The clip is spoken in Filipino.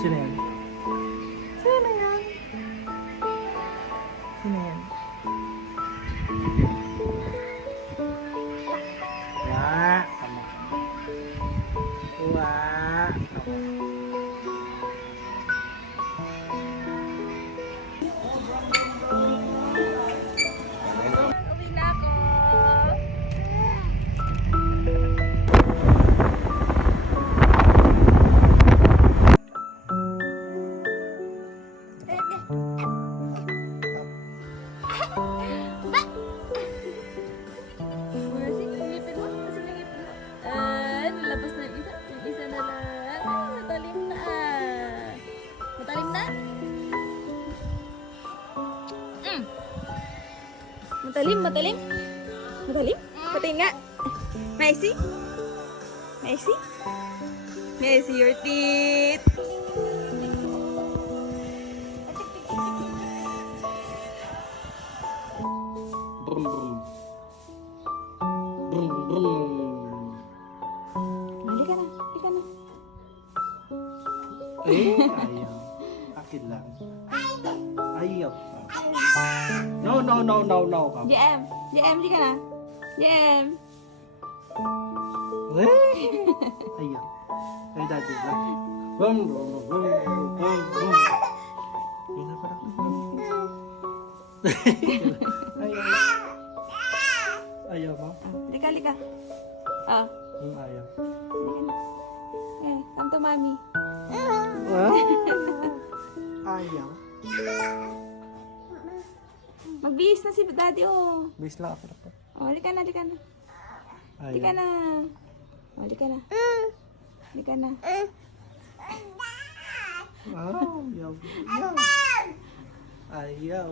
Sino yan? Sino yan? Sino yan? Wah, kamu. Wah, kamu. Uwi na ako. Nalabas na yung isa. Yung isa na lang. Ay, matalim na. Matalim na? Matalim, matalim. Matalim? Patingin nga. Maisi? Maisi? Maisi your teeth. Brum brum. Brum brum. Halika na, halika na. Ayaw. Akin lang. Ayaw. No, no, no, no, no. JM, JM, halika na. JM. Ayaw. Ay, dati ba? Brum brum brum brum brum. Yun na parang. Ayaw. Ayaw mo? Halika, halika. Ah, Ayaw. halika na. Eh, come to mommy. Ayaw. Magbihis na si daddy, oh. Bis lang ako. Oh, halika na, halika na. Halika Ayaw. na. Oh, halika na. Halika na. Ayaw. Ayaw. Ayaw.